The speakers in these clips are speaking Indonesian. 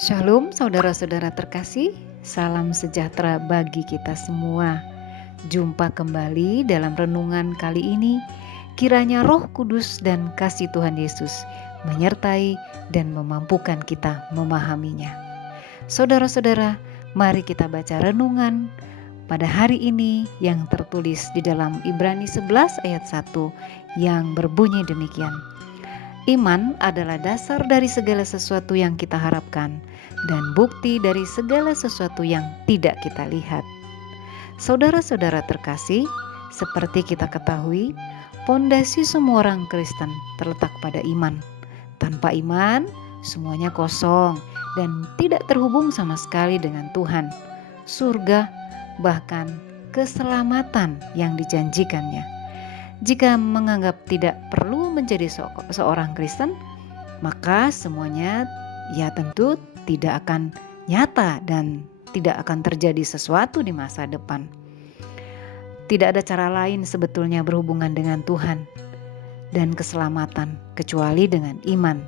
Shalom saudara-saudara terkasih, salam sejahtera bagi kita semua. Jumpa kembali dalam renungan kali ini, kiranya Roh Kudus dan kasih Tuhan Yesus menyertai dan memampukan kita memahaminya. Saudara-saudara, mari kita baca renungan pada hari ini yang tertulis di dalam Ibrani 11 ayat 1 yang berbunyi demikian. Iman adalah dasar dari segala sesuatu yang kita harapkan dan bukti dari segala sesuatu yang tidak kita lihat. Saudara-saudara terkasih, seperti kita ketahui, pondasi semua orang Kristen terletak pada iman. Tanpa iman, semuanya kosong dan tidak terhubung sama sekali dengan Tuhan, surga, bahkan keselamatan yang dijanjikannya. Jika menganggap tidak perlu menjadi seorang Kristen, maka semuanya tentu tidak akan nyata dan tidak akan terjadi sesuatu di masa depan. Tidak ada cara lain sebetulnya berhubungan dengan Tuhan dan keselamatan kecuali dengan iman.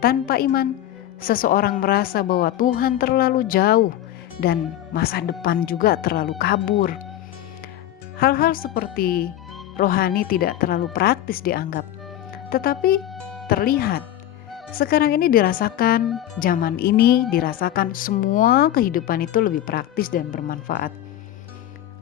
Tanpa iman, seseorang merasa bahwa Tuhan terlalu jauh dan masa depan juga terlalu kabur. Hal-hal seperti rohani tidak terlalu praktis dianggap, tetapi terlihat. Sekarang ini dirasakan, zaman ini dirasakan semua kehidupan itu lebih praktis dan bermanfaat.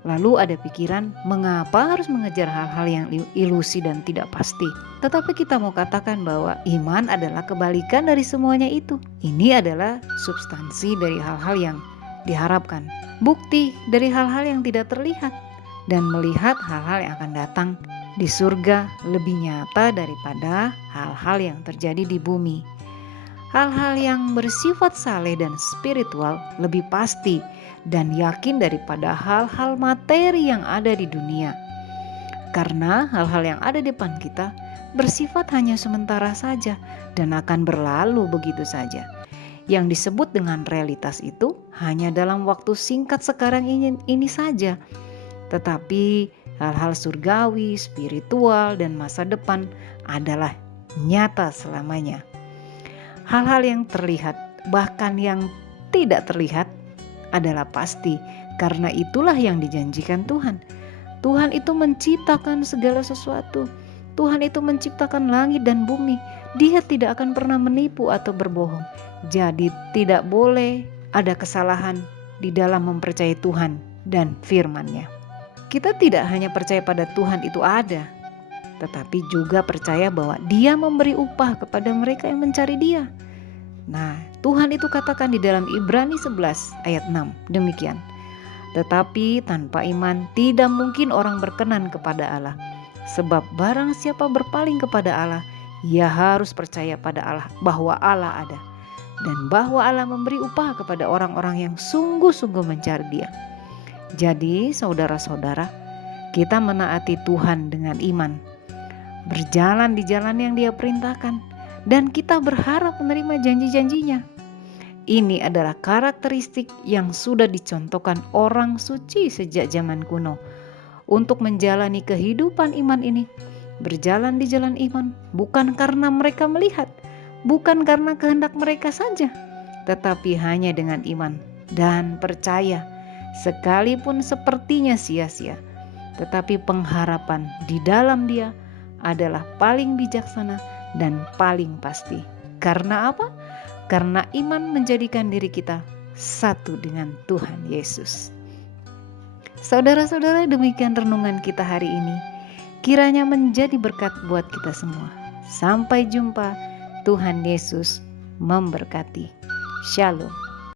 Lalu ada pikiran, mengapa harus mengejar hal-hal yang ilusi dan tidak pasti? Tetapi kita mau katakan bahwa iman adalah kebalikan dari semuanya itu. Ini adalah substansi dari hal-hal yang diharapkan, bukti dari hal-hal yang tidak terlihat, dan melihat hal-hal yang akan datang di surga lebih nyata daripada hal-hal yang terjadi di bumi. Hal-hal yang bersifat saleh dan spiritual lebih pasti dan yakin daripada hal-hal materi yang ada di dunia. Karena hal-hal yang ada di depan kita bersifat hanya sementara saja dan akan berlalu begitu saja. Yang disebut dengan realitas itu hanya dalam waktu singkat sekarang ini saja. Tetapi hal-hal surgawi, spiritual, dan masa depan adalah nyata selamanya. Hal-hal yang terlihat, bahkan yang tidak terlihat, adalah pasti, karena itulah yang dijanjikan Tuhan. Tuhan itu menciptakan segala sesuatu. Tuhan itu menciptakan langit dan bumi. Dia tidak akan pernah menipu atau berbohong. Jadi tidak boleh ada kesalahan di dalam mempercayai Tuhan dan firman-Nya. Kita tidak hanya percaya pada Tuhan itu ada, tetapi juga percaya bahwa Dia memberi upah kepada mereka yang mencari Dia. Nah, Tuhan itu katakan di dalam Ibrani 11 ayat 6 demikian. Tetapi tanpa iman tidak mungkin orang berkenan kepada Allah. Sebab barang siapa berpaling kepada Allah, ia harus percaya pada Allah bahwa Allah ada, dan bahwa Allah memberi upah kepada orang-orang yang sungguh-sungguh mencari Dia. Jadi saudara-saudara, kita menaati Tuhan dengan iman, berjalan di jalan yang Dia perintahkan, dan kita berharap menerima janji-janjinya. Ini adalah karakteristik yang sudah dicontohkan orang suci sejak zaman kuno. Untuk menjalani kehidupan iman ini, berjalan di jalan iman bukan karena mereka melihat, bukan karena kehendak mereka saja, tetapi hanya dengan iman dan percaya. Sekalipun sepertinya sia-sia, tetapi pengharapan di dalam Dia adalah paling bijaksana dan paling pasti. Karena apa? Karena iman menjadikan diri kita satu dengan Tuhan Yesus. Saudara-saudara, demikian renungan kita hari ini. Kiranya menjadi berkat buat kita semua. Sampai jumpa. Tuhan Yesus memberkati. Shalom.